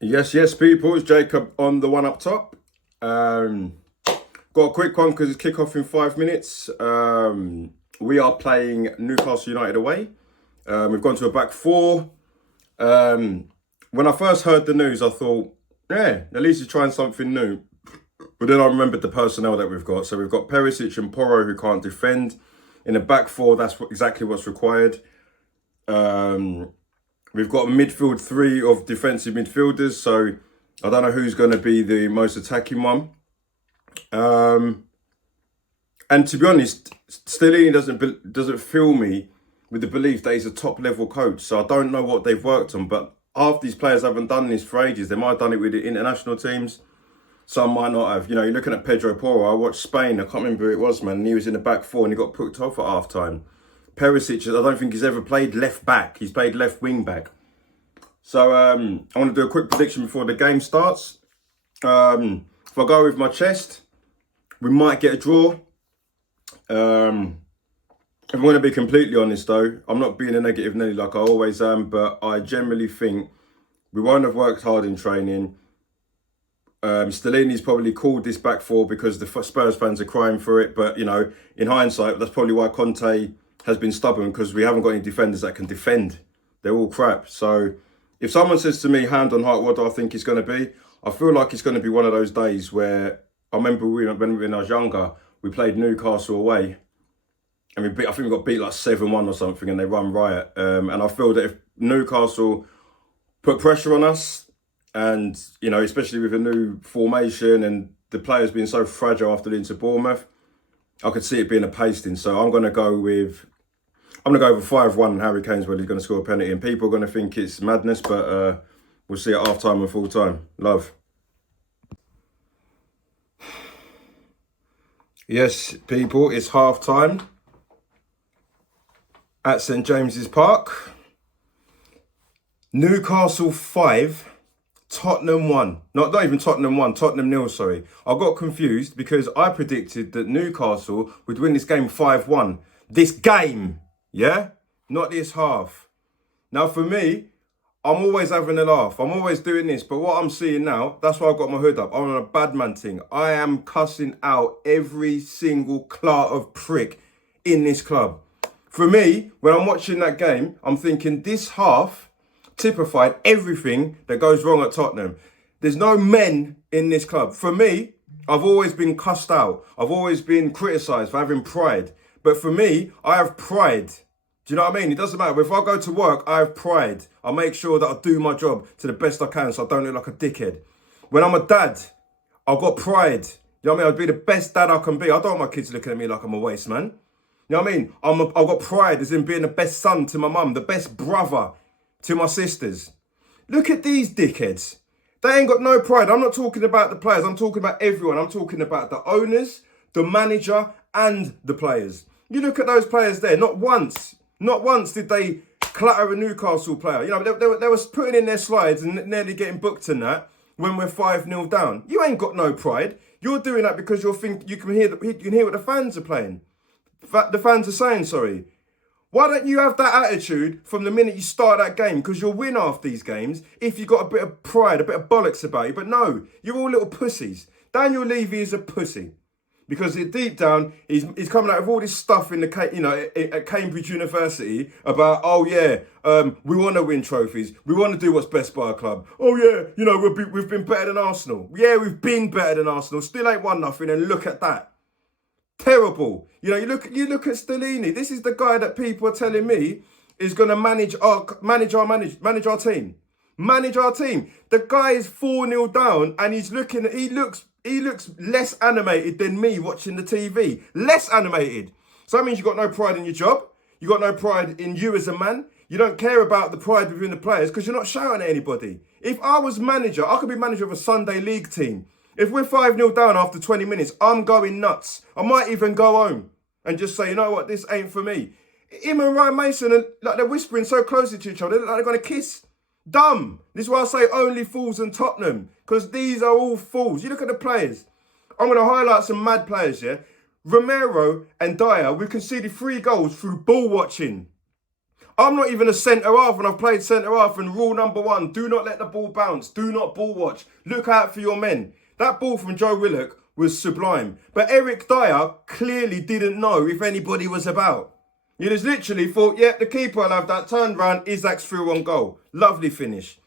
Yes, people. It's Jacob on the one up top. Um, got a quick one because it's kick off in 5 minutes. We are playing Newcastle United away. We've gone to a back four. When I first heard the news, I thought, yeah, at least he's trying something new. But then I remembered the personnel that we've got. So we've got Perisic and Porro who can't defend. In a back four, that's exactly what's required. Um, We've got a midfield three of defensive midfielders, so I don't know who's going to be the most attacking one. And to be honest, Stellini doesn't fill me with the belief that he's a top level coach. So I don't know what they've worked on, but half these players haven't done this for ages. They might have done it with the international teams. Some might not have. You're looking at Pedro Porro. I watched Spain. I can't remember who it was, man. And he was in the back four and he got put off at half time. Perisic, I don't think he's ever played left back. He's played left wing back. So I want to do a quick prediction before the game starts. If I go with my chest, we might get a draw. If I'm going to be completely honest though, I'm not being a negative Nelly like I always am, but I generally think we won't have worked hard in training. Stellini's probably called this back four because the Spurs fans are crying for it, but in hindsight, that's probably why Conte has been stubborn, because we haven't got any defenders that can defend. They're all crap. So if someone says to me, hand on heart, what do I think it's going to be? I feel like it's going to be one of those days where I remember when I was younger, we played Newcastle away and I think we got beat like 7-1 or something and they run riot. And I feel that if Newcastle put pressure on us and, especially with a new formation and the players being so fragile after losing to Bournemouth, I could see it being a pasting. So I'm going to go with 5-1 and Harry Kane's where he's going to score a penalty. And people are going to think it's madness, but we'll see at half-time and full-time. Love. Yes, people, it's half-time at St James's Park. Newcastle 5, Tottenham 1. Not even Tottenham 1, Tottenham 0, sorry. I got confused because I predicted that Newcastle would win this game 5-1. This game! Yeah? Not this half. Now, for me, I'm always having a laugh. I'm always doing this. But what I'm seeing now, that's why I've got my hood up. I'm on a bad man thing. I am cussing out every single clout of prick in this club. For me, when I'm watching that game, I'm thinking this half typified everything that goes wrong at Tottenham. There's no men in this club. For me, I've always been cussed out. I've always been criticised for having pride. But for me, I have pride. Do you know what I mean? It doesn't matter. If I go to work, I have pride. I make sure that I do my job to the best I can so I don't look like a dickhead. When I'm a dad, I've got pride. You know what I mean? I'd be the best dad I can be. I don't want my kids looking at me like I'm a waste man. You know what I mean? I've got pride as in being the best son to my mum, the best brother to my sisters. Look at these dickheads. They ain't got no pride. I'm not talking about the players. I'm talking about everyone. I'm talking about the owners, the manager, and the players. You look at those players there, not once did they clatter a Newcastle player. They were putting in their slides and nearly getting booked in that when we're 5-0 down. You ain't got no pride. You're doing that because you can hear what the fans are playing. The fans are saying, sorry. Why don't you have that attitude from the minute you start that game? Because you'll win half these games if you've got a bit of pride, a bit of bollocks about you. But no, you're all little pussies. Daniel Levy is a pussy. Because deep down, he's coming out with all this stuff at Cambridge University about, we want to win trophies. We want to do what's best by our club. Oh yeah, we've been better than Arsenal. Yeah, we've been better than Arsenal. Still ain't won nothing, and look at that. Terrible. You look at Stellini. This is the guy that people are telling me is going to manage our team. Manage our team. The guy is 4-0 down and he looks less animated than me watching the TV. Less animated. So that means you've got no pride in your job. You've got no pride in you as a man. You don't care about the pride within the players because you're not shouting at anybody. If I was manager, I could be manager of a Sunday league team. If we're 5-0 down after 20 minutes, I'm going nuts. I might even go home and just say, you know what, this ain't for me. Him and Ryan Mason, they're whispering so closely to each other, they look like they're going to kiss. Dumb. This is why I say only fools in Tottenham, because these are all fools. You look at the players. I'm going to highlight some mad players, yeah? Romero and Dyer, we conceded 3 goals through ball watching. I'm not even a centre-half and I've played centre-half, and rule number 1, do not let the ball bounce. Do not ball watch. Look out for your men. That ball from Joe Willock was sublime. But Eric Dyer clearly didn't know if anybody was about. You just literally thought, yeah, the keeper will have that, turned round, Isaac's through on goal. Lovely finish.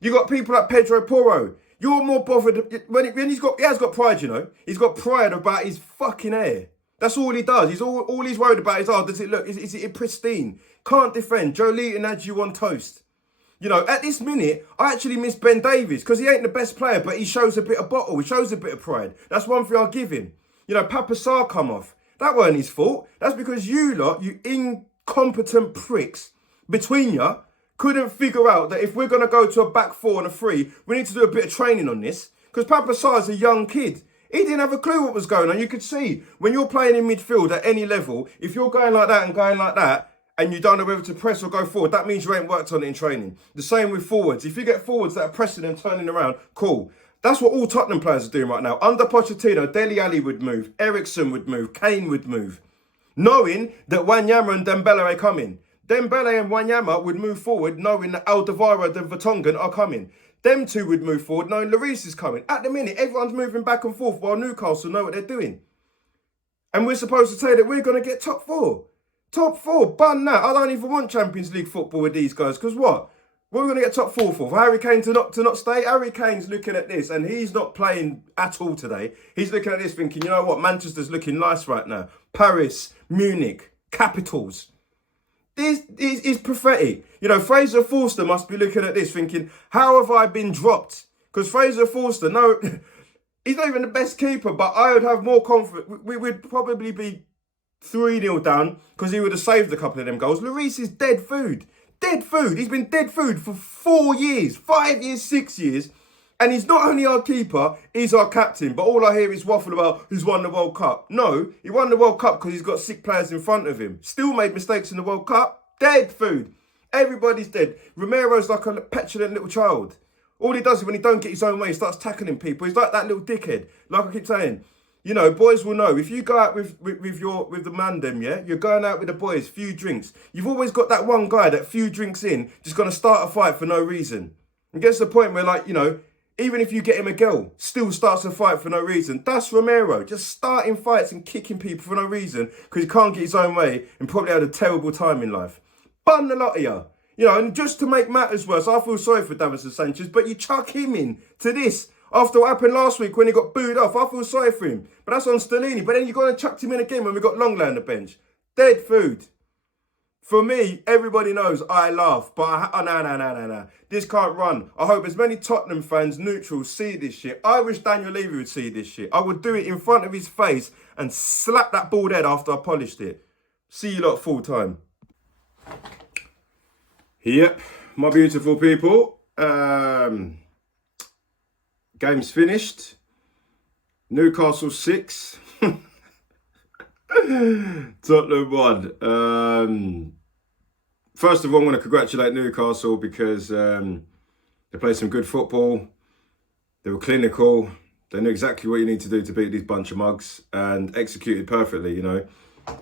You got people like Pedro Porro. You're more bothered when he has got pride, you know. He's got pride about his fucking hair. That's all he does. All he's worried about is, oh, does it look? Is it pristine? Can't defend. Joe Leaton had you on toast. You know, at this minute, I actually miss Ben Davies because he ain't the best player, but he shows a bit of bottle. He shows a bit of pride. That's one thing I'll give him. You know, Papa Sarr come off. That weren't his fault. That's because you lot, you incompetent pricks, between you, couldn't figure out that if we're going to go to a back 4 and a 3, we need to do a bit of training on this. Because Papa Sarr's a young kid. He didn't have a clue what was going on. You could see, when you're playing in midfield at any level, if you're going like that and going like that, and you don't know whether to press or go forward, that means you ain't worked on it in training. The same with forwards. If you get forwards that are pressing and turning around, cool. That's what all Tottenham players are doing right now. Under Pochettino, Dele Alli would move, Eriksen would move, Kane would move. Knowing that Wanyama and Dembele are coming. Dembele and Wanyama would move forward knowing that Alderweireld and Vertonghen are coming. Them two would move forward knowing Lloris is coming. At the minute, everyone's moving back and forth while Newcastle know what they're doing. And we're supposed to say that we're going to get top 4. Top 4, bun that. I don't even want Champions League football with these guys. Because what? We're going to get top 4 for Harry Kane to not stay. Harry Kane's looking at this and he's not playing at all today. He's looking at this thinking, you know what? Manchester's looking nice right now. Paris, Munich, capitals. This is pathetic. You know, Fraser Forster must be looking at this thinking, how have I been dropped? Because Fraser Forster, no, he's not even the best keeper, but I would have more confidence. We would probably be 3-0 down because he would have saved a couple of them goals. Lloris is dead food. Dead food. He's been dead food for 4 years, 5 years, 6 years. And he's not only our keeper, he's our captain. But all I hear is waffle about who's won the World Cup. No, he won the World Cup because he's got sick players in front of him. Still made mistakes in the World Cup. Dead food. Everybody's dead. Romero's like a petulant little child. All he does is when he don't get his own way, he starts tackling people. He's like that little dickhead. Like I keep saying, you know, boys will know. If you go out with the man them, yeah, you're going out with the boys, few drinks. You've always got that one guy that few drinks in, just going to start a fight for no reason. And gets to the point where, like, you know, even if you get him a girl, still starts a fight for no reason. That's Romero, just starting fights and kicking people for no reason because he can't get his own way and probably had a terrible time in life. Bun the lot of you. You know, and just to make matters worse, I feel sorry for Davinson Sanchez, but you chuck him in to this. After what happened last week when he got booed off, I feel sorry for him. But that's on Stellini. But then you got and chucked him in again when we got Longley on the bench. Dead food. For me, everybody knows I laugh. But no. This can't run. I hope as many Tottenham fans, neutrals, see this shit. I wish Daniel Levy would see this shit. I would do it in front of his face and slap that bald head after I polished it. See you lot full time. Yep, my beautiful people. Game's finished. Newcastle 6. Tottenham 1. First of all, I'm going to congratulate Newcastle because they played some good football. They were clinical. They knew exactly what you need to do to beat these bunch of mugs and executed perfectly, you know.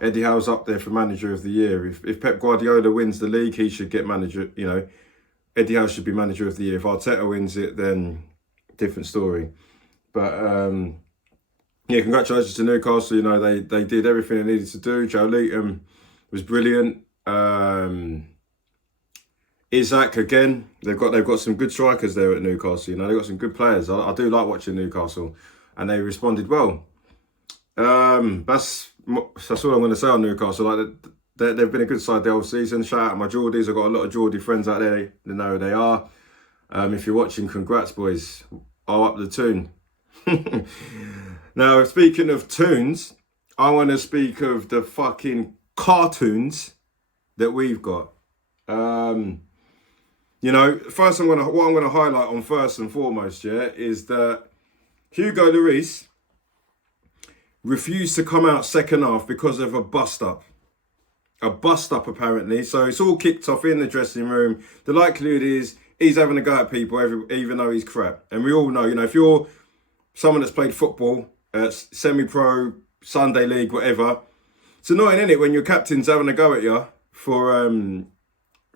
Eddie Howe's up there for manager of the year. If Pep Guardiola wins the league, he should get manager, you know. Eddie Howe should be manager of the year. If Arteta wins it, then different story. But yeah, congratulations to Newcastle. You know, they did everything they needed to do. Joe Leaton was brilliant. Isaac again. They've got some good strikers there at Newcastle. You know, they've got some good players. I do like watching Newcastle, and they responded well. That's all I'm going to say on Newcastle. Like they've been a good side the whole season. Shout out to my Geordies. I've got a lot of Geordie friends out there. They know who they are. If you're watching, congrats, boys. I'll up the tune. Now, speaking of tunes, I want to speak of the fucking cartoons that we've got. You know, first what I'm gonna highlight on first and foremost, yeah, is that Hugo Lloris refused to come out second half because of a bust up. A bust up, apparently. So it's all kicked off in the dressing room. The likelihood is he's having a go at people, even though he's crap. And we all know, you know, if you're someone that's played football, semi-pro, Sunday league, whatever, it's annoying, isn't it, when your captain's having a go at you for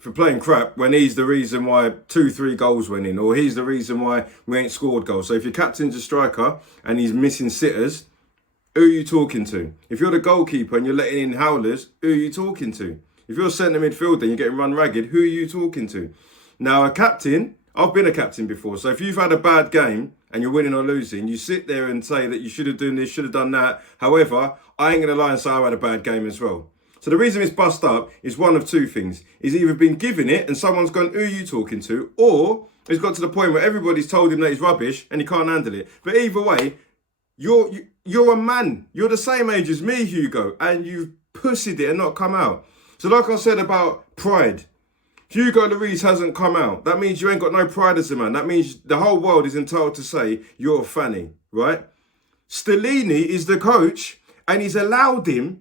for playing crap when he's the reason why 2-3 goals went in, or he's the reason why we ain't scored goals. So if your captain's a striker and he's missing sitters, who are you talking to? If you're the goalkeeper and you're letting in howlers, who are you talking to? If you're centre midfielder and you're getting run ragged, who are you talking to? Now, a captain, I've been a captain before, so if you've had a bad game and you're winning or losing, you sit there and say that you should have done this, should have done that. However, I ain't going to lie and say I had a bad game as well. So the reason it's bust up is one of two things. He's either been given it and someone's gone, who are you talking to? Or it's got to the point where everybody's told him that he's rubbish and he can't handle it. But either way, you're a man. You're the same age as me, Hugo, and you've pussied it and not come out. So like I said about pride, Hugo Lloris hasn't come out. That means you ain't got no pride as a man. That means the whole world is entitled to say you're a fanny, right? Stellini is the coach and he's allowed him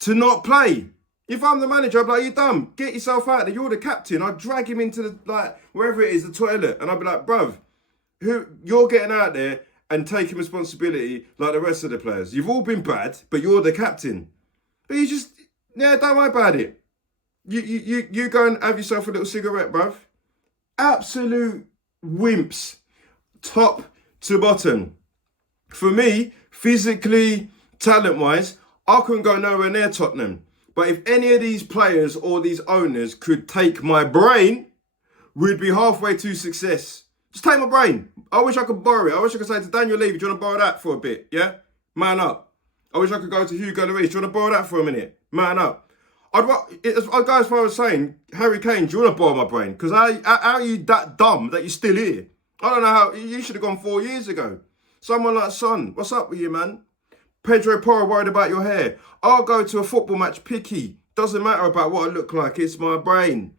to not play. If I'm the manager, I'd be like, you dumb, get yourself out there. You're the captain. I'd drag him into the, wherever it is, the toilet. And I'd be like, bruv, you're getting out there and taking responsibility like the rest of the players. You've all been bad, but you're the captain. But you just, don't worry about it. You go and have yourself a little cigarette, bruv. Absolute wimps, top to bottom. For me, physically, talent-wise, I couldn't go nowhere near Tottenham. But if any of these players or these owners could take my brain, we'd be halfway to success. Just take my brain. I wish I could borrow it. I wish I could say to Daniel Levy, do you want to borrow that for a bit? Yeah? Man up. I wish I could go to Hugo Lloris. Do you want to borrow that for a minute? Man up. I'd go as far as saying, Harry Kane, do you want to borrow my brain? Because how are you that dumb that you're still here? I don't know how. You should have gone 4 years ago. Someone like Son, what's up with you, man? Pedro Porro worried about your hair. I'll go to a football match picky. Doesn't matter about what I look like. It's my brain.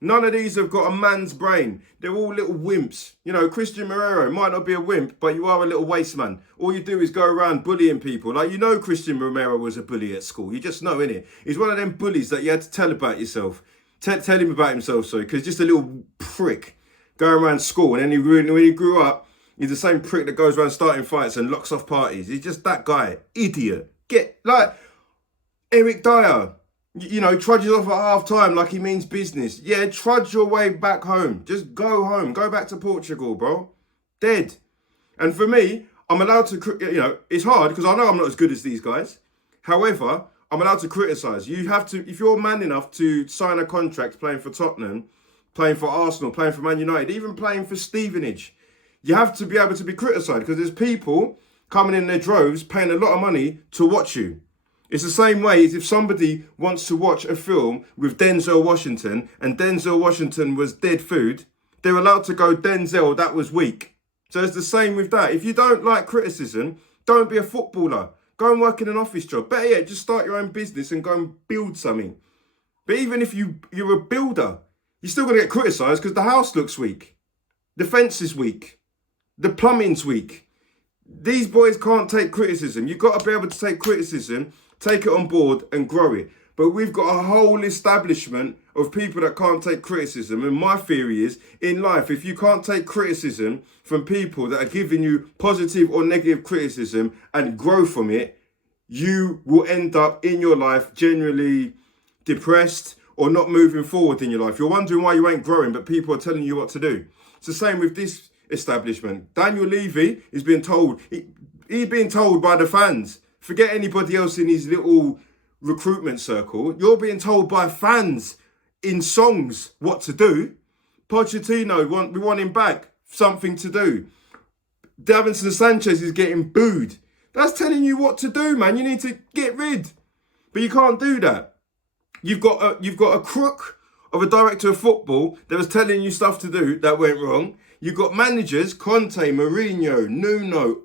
None of these have got a man's brain. They're all little wimps. You know, Christian Morero might not be a wimp, but you are a little waste man. All you do is go around bullying people. Like, you know Christian Romero was a bully at school. You just know, innit? He's one of them bullies that you had to tell about yourself. Tell him about himself, sorry, because just a little prick going around school. And then when he grew up, he's the same prick that goes around starting fights and locks off parties. He's just that guy. Idiot. Like Eric Dyer. You know, trudges off at half time like he means business. Yeah, trudge your way back home. Just go home. Go back to Portugal, bro. Dead. And for me, I'm allowed to, you know, it's hard because I know I'm not as good as these guys. However, I'm allowed to criticise. You have to, if you're man enough to sign a contract playing for Tottenham, playing for Arsenal, playing for Man United, even playing for Stevenage, you have to be able to be criticised because there's people coming in their droves paying a lot of money to watch you. It's the same way as if somebody wants to watch a film with Denzel Washington and Denzel Washington was Deadfood, they're allowed to go, Denzel, that was weak. So it's the same with that. If you don't like criticism, don't be a footballer. Go and work in an office job. Better yet, just start your own business and go and build something. But even if you're a builder, you're still going to get criticised because the house looks weak. The fence is weak. The plumbing's weak. These boys can't take criticism. You've got to be able to take criticism, take it on board and grow it. But we've got a whole establishment of people that can't take criticism. And my theory is, in life, if you can't take criticism from people that are giving you positive or negative criticism and grow from it, you will end up in your life generally depressed or not moving forward in your life. You're wondering why you ain't growing, but people are telling you what to do. It's the same with this establishment. Daniel Levy is being told, he's being told by the fans, forget anybody else in his little recruitment circle. You're being told by fans in songs what to do. Pochettino, we want him back. Something to do. Davinson Sanchez is getting booed. That's telling you what to do, man. You need to get rid. But you can't do that. You've got a crook of a director of football that was telling you stuff to do that went wrong. You've got managers, Conte, Mourinho, Nuno.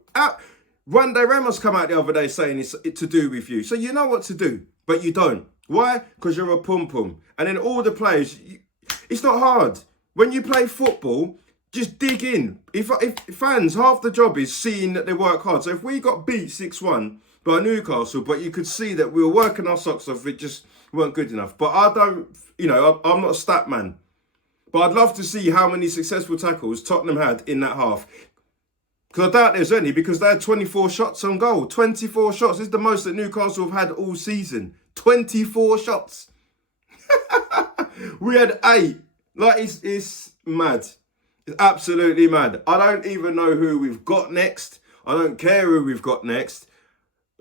Juan de Ramos come out the other day saying it's to do with you. So you know what to do, but you don't. Why? Because you're a pum-pum. And then all the players, it's not hard. When you play football, just dig in. If fans, half the job is seeing that they work hard. So if we got beat 6-1 by Newcastle, but you could see that we were working our socks off, it just weren't good enough. But I don't, you know, I'm not a stat man. But I'd love to see how many successful tackles Tottenham had in that half. Because I doubt there's any, because they had 24 shots on goal. 24 shots. This is the most that Newcastle have had all season. 24 shots. We had 8. Like, it's mad. It's absolutely mad. I don't even know who we've got next. I don't care who we've got next.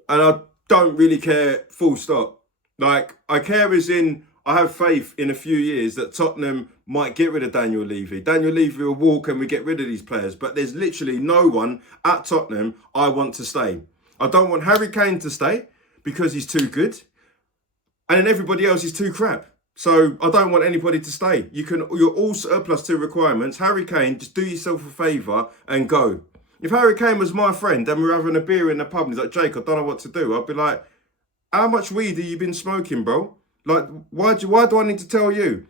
And I don't really care, full stop. Like, I care as in, I have faith in a few years that Tottenham might get rid of Daniel Levy. Daniel Levy will walk and we get rid of these players. But there's literally no one at Tottenham I want to stay. I don't want Harry Kane to stay because he's too good. And then everybody else is too crap. So I don't want anybody to stay. You're all surplus to requirements. Harry Kane, just do yourself a favour and go. If Harry Kane was my friend and we're having a beer in the pub and he's like, Jake, I don't know what to do, I'd be like, how much weed have you been smoking, bro? Like, why do I need to tell you?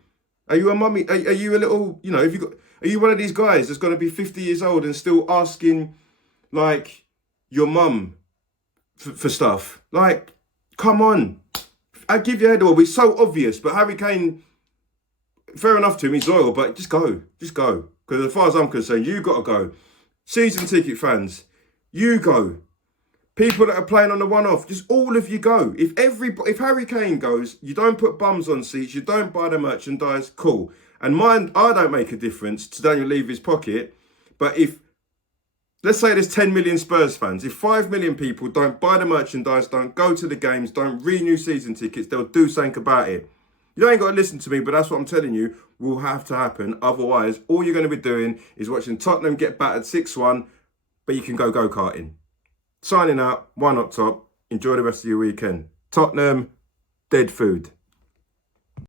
Are you a mummy? Are you a little, are you one of these guys that's going to be 50 years old and still asking, like, your mum for stuff? Like, come on. I give your head all. It's so obvious, but Harry Kane, fair enough to him, he's loyal, but just go. Just go. Because as far as I'm concerned, you got to go. Season ticket fans, you go. People that are playing on the one-off, just all of you go. If Harry Kane goes, you don't put bums on seats, you don't buy the merchandise, cool. And mine, I don't make a difference to Daniel Levy's pocket, but if, let's say there's 10 million Spurs fans, if 5 million people don't buy the merchandise, don't go to the games, don't renew season tickets, they'll do something about it. You ain't got to listen to me, but that's what I'm telling you will have to happen. Otherwise, all you're going to be doing is watching Tottenham get battered 6-1, but you can go go-karting. Signing out, one up top. Enjoy the rest of your weekend. Tottenham, dead food.